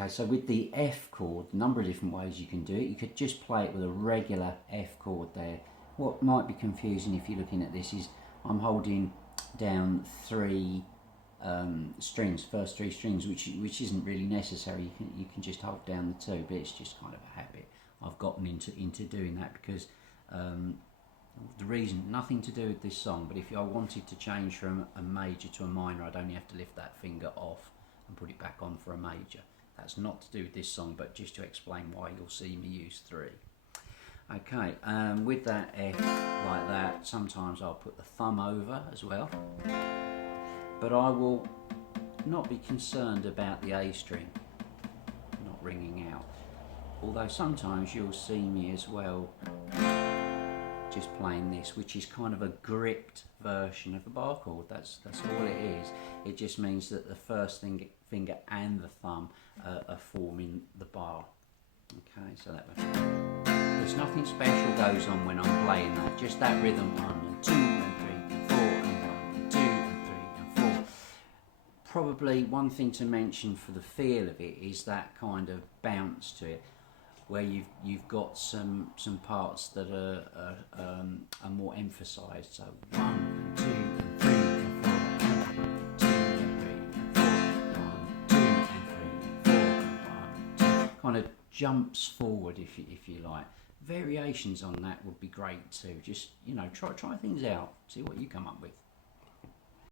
Okay, so with the F chord, a number of different ways you can do it. You could just play it with a regular F chord there. What might be confusing if you're looking at this is I'm holding down three strings, first three strings, which isn't really necessary. You can just hold down the two, but it's just kind of a habit. I've gotten into doing that because the reason, nothing to do with this song, but if I wanted to change from a major to a minor, I'd only have to lift that finger off and put it back on for a major. That's not to do with this song, but just to explain why you'll see me use three. Okay, with that F like that, sometimes I'll put the thumb over as well, but I will not be concerned about the A string not ringing out. Although sometimes you'll see me as well just playing this, which is kind of a gripped version of a bar chord. That's all it is. It just means that the first finger and the thumb are forming the bar. Okay, so there's nothing special goes on when I'm playing that. Just that rhythm, 1 and 2 and 3 and 4 and 1 and 2 and 3 and 4. Probably one thing to mention for the feel of it is that kind of bounce to it, where you've got some parts that are more emphasised. So 1 and 2 and 3 and 4 and 2 and 3 and 4, 1, 2 and 3 and 4, 1, 2. Kind of jumps forward if you like. Variations on that would be great too. Just try things out, see what you come up with.